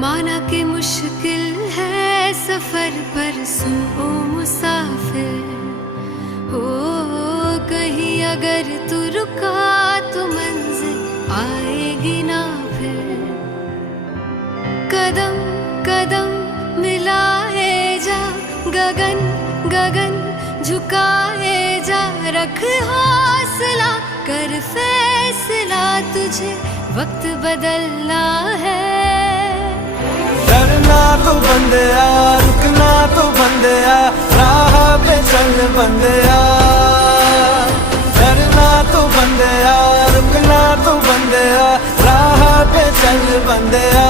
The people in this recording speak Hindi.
माना कि मुश्किल है सफर पर सुन ओ मुसाफिर, हो कहीं अगर तू रुका तो मंजिल आएगी ना फिर। कदम कदम मिलाए जा, गगन गगन झुकाए जा, रख हौसला कर फैसला, तुझे वक्त बदलना है। डरना तो बंदिया, रुकना तो बंदिया, राह पे चल बंदिया। डरना तो बंदिया, रुकना तो बंदिया, राह पे चल बंदिया।